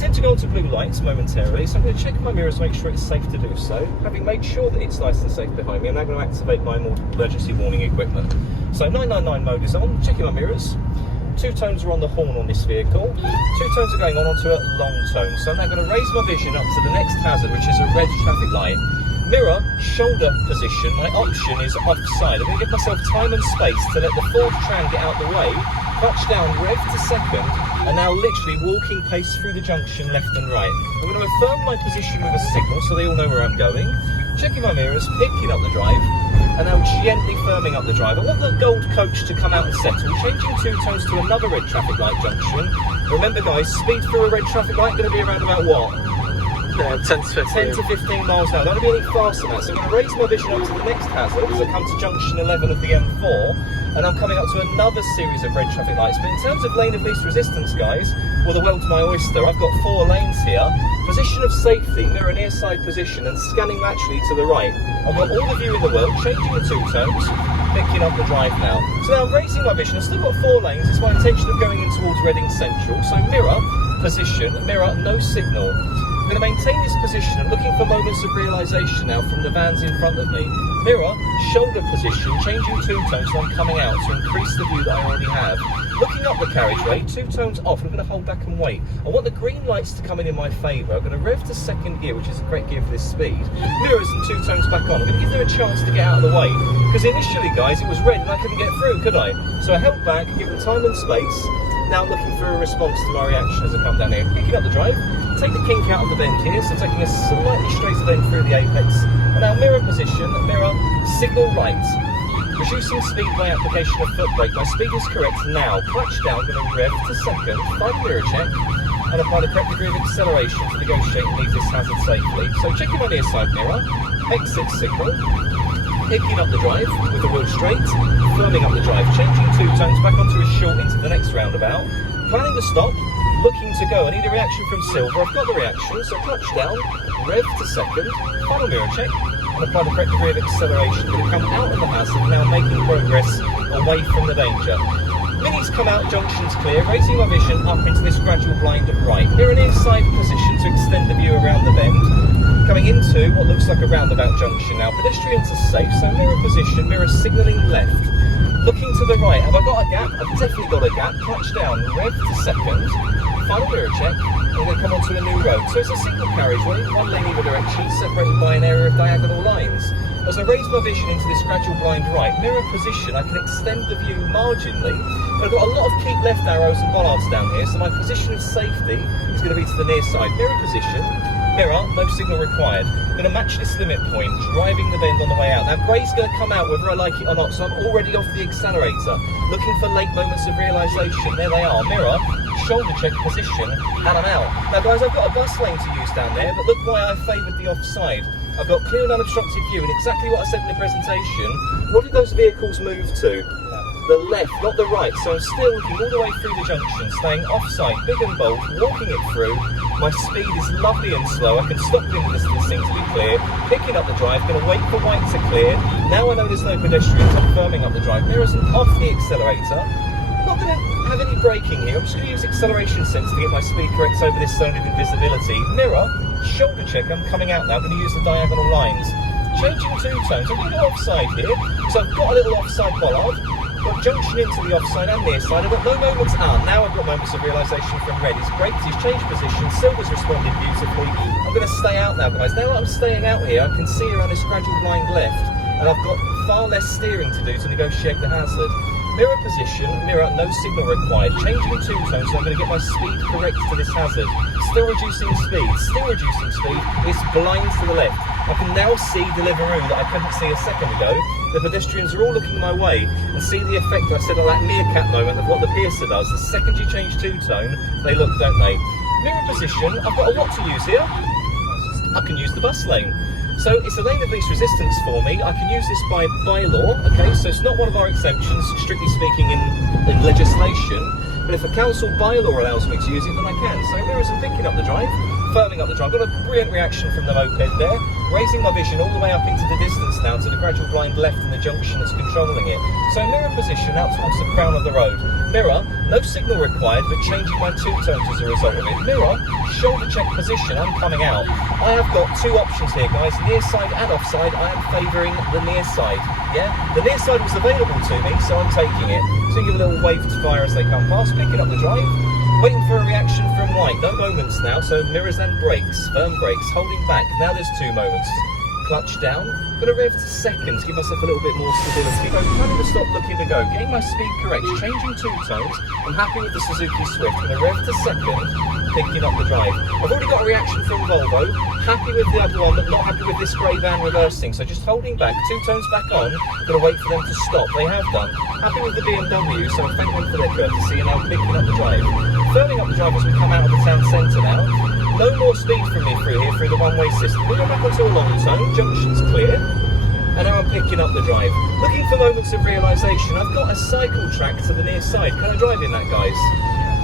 intend to go onto blue lights momentarily, so I'm going to check my mirrors to make sure it's safe to do so. Having made sure that it's nice and safe behind me, I'm now going to activate my emergency warning equipment. So 999 mode is on, checking my mirrors. 2 tones are on the horn on this vehicle. 2 tones are going on onto a long tone. So I'm now going to raise my vision up to the next hazard, which is a red traffic light. Mirror, shoulder position, my option is offside. I'm going to give myself time and space to let the Ford tram get out the way, clutch down, rev to second, and now literally walking pace through the junction left and right. I'm going to affirm my position with a signal so they all know where I'm going. Checking my mirrors, picking up the drive, and now gently firming up the drive. I want the gold coach to come out and settle, changing 2 tones to another red traffic light junction. Remember guys, speed through a red traffic light going to be around about what? 10 to 15 miles an hour. Don't want to be any faster than that. So I'm going to raise my vision up to the next hazard as I come to junction 11 of the M4, and I'm coming up to another series of red traffic lights. But in terms of lane of least resistance, guys, well, the world's my oyster. I've got 4 lanes here. Position of safety, mirror near side position, and scanning laterally to the right. I've got all the view in the world, changing the 2 tones, picking up the drive now. So now I'm raising my vision. I've still got 4 lanes. It's my intention of going in towards Reading Central. So mirror, position, mirror, no signal. I'm going to maintain this position. I'm looking for moments of realisation now from the vans in front of me. Mirror, shoulder position, changing 2 tones so I'm coming out to increase the view that I already have. Looking up the carriageway, 2 tones off, I'm going to hold back and wait. I want the green lights to come in my favour. I'm going to rev to second gear, which is a great gear for this speed. Mirrors and 2 tones back on. I'm going to give them a chance to get out of the way. Because initially, guys, it was red and I couldn't get through, could I? So I held back, give them time and space. Now I'm looking for a response to my reaction as I come down here. Picking up the drive, take the kink out of the bend here, so taking a slightly straighter bend through the apex. And now mirror position, mirror, signal right. Reducing speed by application of foot brake. My speed is correct now. Clutch down, going to rev to second, 5 mirror check, and apply the correct degree of acceleration to negotiate and leave this hazard safely. So checking my near side mirror, exit signal, picking up the drive with the wheel straight, firming up the drive, changing 2 tones back onto a short into the next roundabout, planning to stop, looking to go. I need a reaction from Silver. I've got the reaction, so clutch down, rev to second, final mirror check, and apply the correct degree of acceleration. Going to come out of the hazard, now making progress away from the danger. Minis come out, junction's clear, raising my vision up into this gradual blind at right. Here an inside position to extend the view around the bend. Coming into what looks like a roundabout junction now. Pedestrians are safe, so mirror position, mirror signalling left. Looking to the right, have I got a gap? I've definitely got a gap. Clutch down, rev to second, final mirror check, and we're going to come onto a new road. So it's a single carriageway, 1 lane either direction, separated by an area of diagonal lines. As I raise my vision into this gradual blind right, mirror position, I can extend the view marginally. But I've got a lot of keep left arrows and bollards down here, so my position of safety is going to be to the near side. Mirror position, mirror, no signal required. I'm going to match this limit point, driving the bend on the way out. Now grey's going to come out whether I like it or not, so I'm already off the accelerator. Looking for late moments of realisation. There they are. Mirror, shoulder check position, and I'm out. Now guys, I've got a bus lane to use down there, but look why I favoured the offside. I've got clear and unobstructed view, and exactly what I said in the presentation. What did those vehicles move to? The left, not the right. So I'm still looking all the way through the junction, staying offside, big and bold, walking it through. My speed is lovely and slow. I can stop within the distancing to be clear. Picking up the drive, going to wait for white to clear. Now I know there's no pedestrians, I'm firming up the drive. Mirrors and off the accelerator. I'm not going to have any braking here. I'm just going to use acceleration sense to get my speed correct over this zone of invisibility. Mirror, shoulder check, I'm coming out now. I'm going to use the diagonal lines. Changing 2 tones. I'm going to go offside here. So I've got a little offside bollard. Got junction into the offside and near side. I've got no moments now I've got moments of realisation from red. He's great, he's changed position, Silver's responded beautifully. I'm going to stay out now, guys. Now that I'm staying out here, I can see around this gradual blind left, and I've got far less steering to do to negotiate the hazard. Mirror position, mirror, no signal required. Changing 2 tones, so I'm going to get my speed correct to this hazard. Still reducing speed, it's blind to the left. I can now see Deliveroo that I couldn't see a second ago. The pedestrians are all looking my way and see the effect I said on that meerkat moment of what the piercer does. The second you change 2 tone, they look, don't they? Mirror position, I've got a what to use here? I can use the bus lane. So it's a lane of least resistance for me. I can use this by bylaw, okay? So it's not one of our exemptions, strictly speaking, in legislation. But if a council bylaw allows me to use it, then I can. So mirrors and picking up the drive, firming up the drive. Got a brilliant reaction from the moped there, raising my vision all the way up into the distance now to the gradual blind left in the junction that's controlling it. So mirror position out towards the crown of the road. Mirror, no signal required, but changing my two-tones as a result of it. Mirror, shoulder check position, I'm coming out. I have got two options here, guys, near side and offside. I am favouring the near side, yeah? The near side was available to me, so I'm taking it. So give a little wave to fire as they come past, picking up the drive, waiting for a reaction from white. No moments now, so mirrors and brakes, firm brakes, holding back. Now there's 2 moments. Clutch down, gonna rev to seconds, give myself a little bit more stability. So planning to stop, looking to go, getting my speed correct, changing 2 tones. I'm happy with the Suzuki Swift, gonna rev to second, picking up the drive. I've already got a reaction from Volvo, happy with the other one, but not happy with this grey van reversing. So just holding back, 2 tones back on, gonna wait for them to stop. They have done. Happy with the BMW, so I'm thanking them for their courtesy, and I'm picking up the drive. Firming up the drive as we come out of the town centre now. No more speed from me through here, through the one-way system. We're going back onto a long tone, junction's clear, and now I'm picking up the drive. Looking for moments of realisation. I've got a cycle track to the near side. Can I drive in that, guys?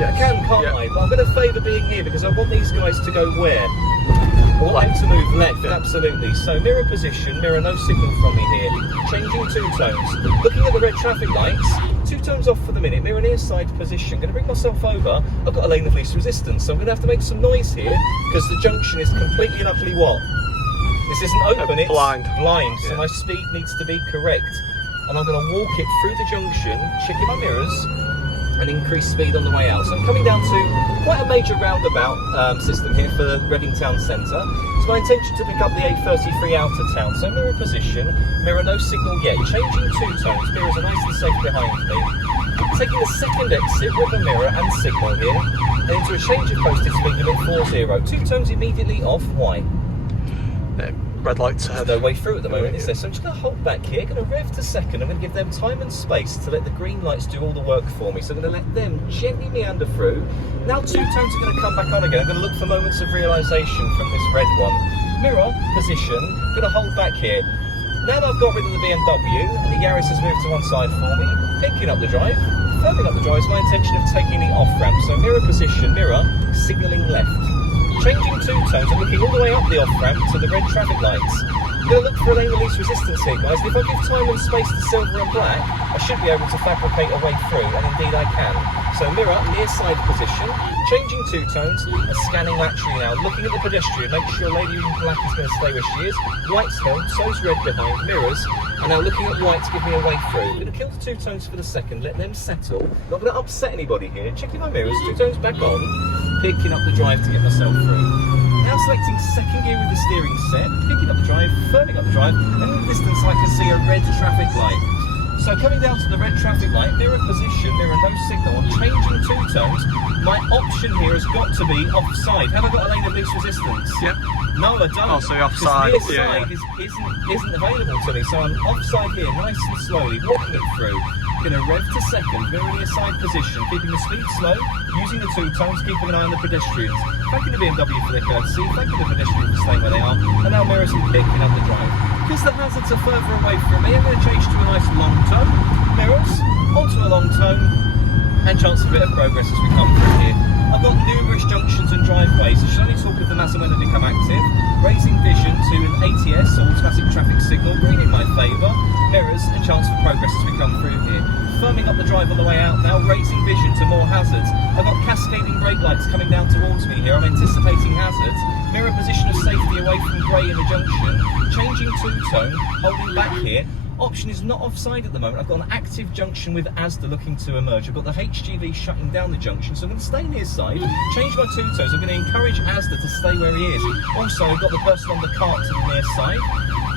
Yes. I can, can't I? But I'm going to favour being here because I want these guys to go where? I want them to move left, absolutely. So mirror position, mirror no signal from me here. Changing 2 tones. Looking at the red traffic lights, 2 tones off for the minute, mirror near side position. Going to bring myself over. I've got a lane of least resistance, so I'm going to have to make some noise here because the junction is completely and utterly what? This isn't open, it's blind. Blind, so Yeah. my speed needs to be correct. And I'm going to walk it through the junction, checking my mirrors, and increase speed on the way out. So I'm coming down to quite a major roundabout system here for Reading Town Centre. It's my intention to pick up the A33 out of town. So mirror position, mirror no signal yet. Changing 2 tones, mirrors are nice and safe behind me. Taking the second exit with a mirror and signal here, and into a change of posted speed limit 40. 2 tones immediately off. Why? Red lights ahead. No way through at the moment, is there? So I'm just going to hold back here, going to rev to second. I'm going to give them time and space to let the green lights do all the work for me. So I'm going to let them gently meander through. Now 2 tones are going to come back on again. I'm going to look for moments of realisation from this red one. Mirror, position, going to hold back here. Now that I've got rid of the BMW and the Yaris has moved to one side for me, picking up the drive, firming up the drive is my intention of taking the off-ramp. So mirror position, mirror, signalling left. Changing 2 tones and looking all the way up the off-ramp to the red traffic lights. I'm going to look for a lane of least resistance here, guys. If I give time and space to silver and black, I should be able to fabricate a way through, and indeed I can. So mirror, near side position, changing 2 tones, and scanning laterally now. Looking at the pedestrian, make sure lady in black is going to stay where she is. White's held, so's red behind, mirrors. And now looking at white to give me a way through. I'm going to kill the 2 tones for the second, let them settle. Not going to upset anybody here. Checking my mirrors, 2 tones back on. Picking up the drive to get myself through. Now selecting second gear with the steering set, picking up the drive, firming up the drive, and in the distance I can see a red traffic light. So coming down to the red traffic light, mirror position, mirror no signal, I'm changing 2 tones. My option here has got to be offside. Have I got a lane of least resistance? Yep. No, I don't. Oh, so you're offside. Because near side isn't available to me, so I'm offside here, nice and slowly, walking it through. Going to rev to second, mirror near side position, keeping the speed slow, using the 2 tones, keeping an eye on the pedestrians. Thanking the BMW for their courtesy, thanking the pedestrians for staying where they are, and now mirrors and picking up the drive. Because the hazards are further away from me, I'm going to change to a nice long tone. Mirrors, onto a long tone, and chance of a bit of progress as we come through here. I've got numerous junctions and driveways, so should only talk of them as and when they become active. Raising vision to an ATS, automatic traffic signal, green in my favour, mirrors, and chance for progress as we come through here. Firming up the drive on the way out now, raising vision to more hazards. I've got cascading brake lights coming down towards me here, I'm anticipating hazards. Mirror position of safety away from grey in the junction, changing 2 tone, holding back here. Option is not offside at the moment. I've got an active junction with Asda looking to emerge. I've got the HGV shutting down the junction, so I'm going to stay near side, change my 2 tones. I'm going to encourage Asda to stay where he is. Also, I've got the person on the cart to the near side.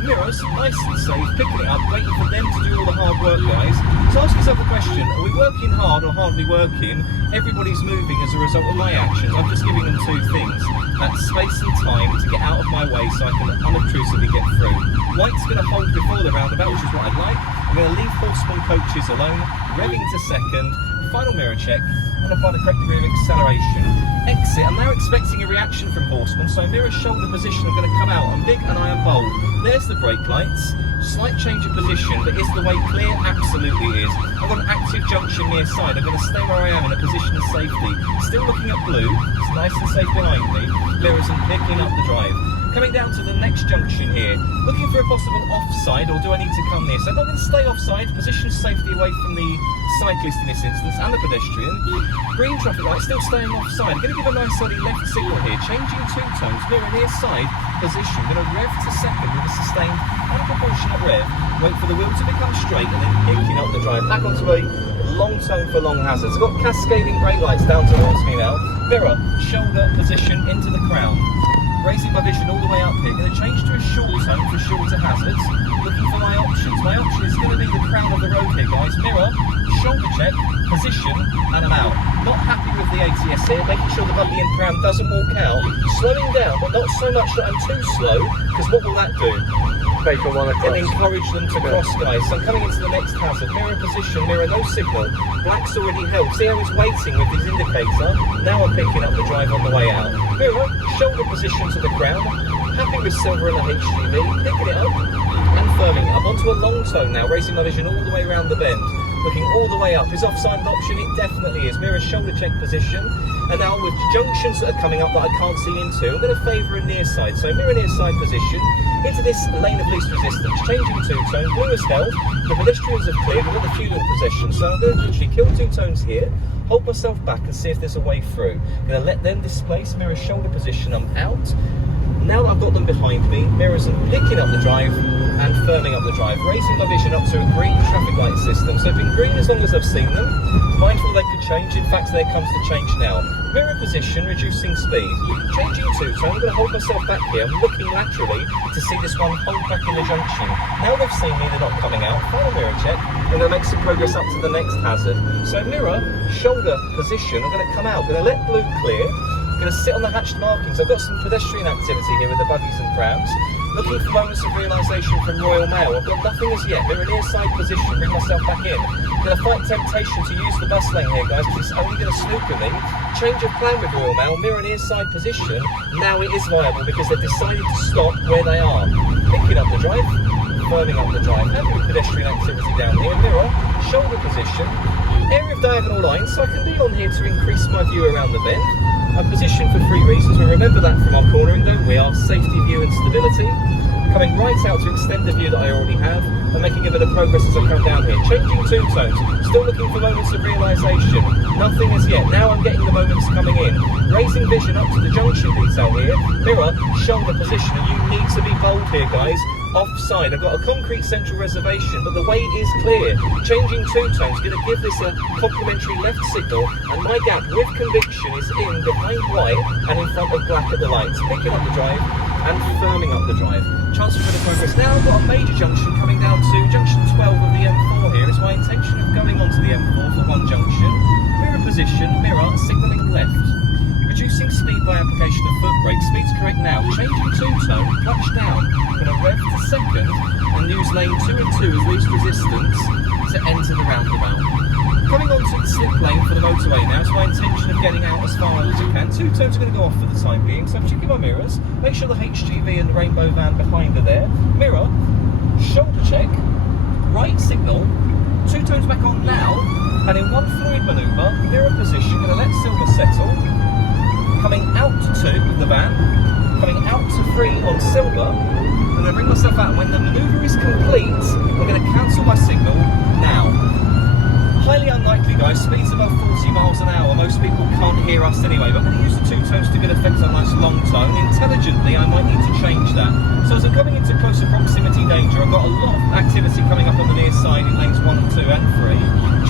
Mirrors, nice and safe, picking it up, waiting for them to do all the hard work, guys. So ask yourself a question, are we working hard or hardly working? Everybody's moving as a result of my actions. I'm just giving them 2 things. That's space and time to get out of my way so I can unobtrusively get through. White's going to hold before the roundabout, which is what I'd like. I'm going to leave horseman coaches alone, revving to second, final mirror check, and apply the correct degree of acceleration. Exit. I'm now expecting a reaction from horseman, so mirror shoulder position, I'm going to come out. I'm big and I am bold. There's the brake lights. Slight change of position, but is the way clear? Absolutely is. I've got an active junction near side. I'm going to stay where I am in a position of safety. Still looking at blue. It's nice and safe behind me. Mirrors and picking up the drive. Coming down to the next junction here, looking for a possible offside, or do I need to come near? So I'm not going to stay offside, position safety away from the cyclist in this instance, and the pedestrian. Green traffic light, still staying offside. I'm going to give a nice early left signal here, changing two-tones, mirror near side position. Going to rev to second with a sustained and proportionate rev. Wait for the wheel to become straight, and then picking up the drive. Back onto a long tone for long hazards. I've got cascading brake lights down towards me now. Mirror, shoulder position into the crown. Raising my vision all the way up here, going to change to a short tone for shorter hazards. Looking for my options. My option is going to be the crown of the road here, guys. Mirror, shoulder check, position, and I'm out. Not happy with the ATS here, making sure the bumpy end pram doesn't walk out. Slowing down, but not so much that I'm too slow, because what will that do? Make them want to cross. And encourage them to cross, guys. So I'm coming into the next hazard. Mirror position, mirror no signal. Black's already held. See how he's waiting with his indicator? Now I'm picking up the drive on the way out. Mirror, shoulder position to the ground. Happy with silver and the HGV. Picking it up and firming it up. Onto a long tone now, raising my vision all the way around the bend. Looking all the way up. Is offside an option? It definitely is. Mirror shoulder check position. And now with junctions that are coming up that I can't see into, I'm going to favour a near side. So mirror near side position into this lane of least resistance. Changing two-tone. Blue is held. The pedestrians have cleared. We've got the fuel position. So I'm going to literally kill two tones here. Hold myself back and see if there's a way through. I'm going to let them displace. Mirror shoulder position. I'm out. Now that I've got them behind me, mirrors are picking up the drive and firming up the drive, raising my vision up to a green traffic light system. So they've been green as long as I've seen them. Mindful they could change, in fact there comes the change now. Mirror position, reducing speed. Changing two-tone, I'm going to hold myself back here. I'm looking laterally to see this one hold back in the junction. Now they've seen me, they're not coming out. Final mirror check. I'm going to make some progress up to the next hazard. So mirror, shoulder position, I'm going to come out. I'm going to let blue clear. I'm going to sit on the hatched markings. I've got some pedestrian activity here with the buggies and prams. Looking for moments of realisation from Royal Mail. I've got nothing as yet. Mirror near side position, bring myself back in. I'm going to fight temptation to use the bus lane here, guys, because it's only going to snooker me. Change of plan with Royal Mail, mirror near side position. Now it is viable because they've decided to stop where they are. Picking up the drive, firming up the drive. Happy with pedestrian activity down here. Mirror, shoulder position. Area of diagonal lines, so I can be on here to increase my view around the bend. I'm positioned for 3 reasons. We remember that from our cornering, don't we? Our safety, view and stability. Coming right out to extend the view that I already have and making a bit of progress as I come down here. Changing two-tones. Still looking for moments of realisation. Nothing as yet. Now I'm getting the moments coming in. Raising vision up to the junction detail here. Mirror, shoulder position. And you need to be bold here, guys. Offside. I've got a concrete central reservation, but the way is clear. Changing two-tones, going to give this a complimentary left signal, and my gap with conviction is in behind white and in front of black at the lights. Picking up the drive and firming up the drive. Chance for a bit of progress now. I've got a major junction coming down to junction 12 of the M4 here. It's my intention of going onto the M4 for one junction. Mirror position, mirror, signalling left. Reducing speed by application of foot brake. Speed's correct now. Changing two-tone, clutch down. Going to rev to second and use lane 2 and 2 as least resistance to enter the roundabout. Coming onto the slip lane for the motorway now. It's my intention of getting out as far as I can. Two-tones are going to go off for the time being, so I'm checking my mirrors. Make sure the HGV and the rainbow van behind are there. Mirror, shoulder check, right signal, two-tones back on now, and in one fluid manoeuvre, mirror position, going to let silver settle. Coming out to 2 with the van, coming out to 3 on silver. I'm going to bring myself out, and when the manoeuvre is complete, I'm going to cancel my signal now. Highly unlikely, guys. Speeds above 40 miles an hour. Most people can't hear us anyway, but I'm going to use the two-tones to good effect on a nice long tone. Intelligently, I might need to change that. So as I'm coming into closer proximity danger, I've got a lot of activity coming up on the near side in lanes 1 and 2 and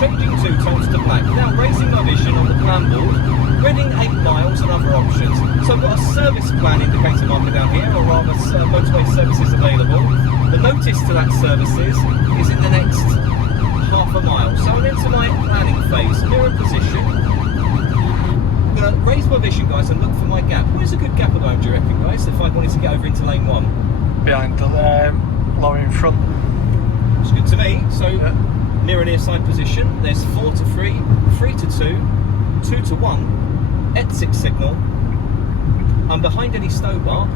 3. Changing two-tones to black. Now raising my vision on the plan board. Reading 8 miles and other options. So I've got a service plan indicator marker down here, or rather motorway services available. The notice to that services is in the next half a mile. So I'm into my planning phase. Mirror position. I'm going to raise my vision, guys, and look for my gap. Where's a good gap at the moment, do you reckon, guys, if I wanted to get over into lane 1? Behind the lorry in front. It's good to me. So Mirror near side position, there's 4 to 3, 3 to 2, 2 to 1, exit signal. I'm behind any stow bar,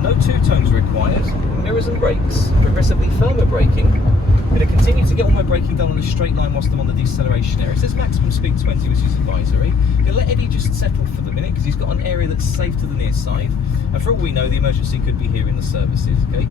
no two-tones required, mirrors and brakes, progressively firmer braking. I'm going to continue to get all my braking done on a straight line whilst I'm on the deceleration area. It says maximum speed 20, which is advisory. I'm going to let Eddie just settle for the minute because he's got an area that's safe to the near side. And for all we know, the emergency could be here in the services, okay?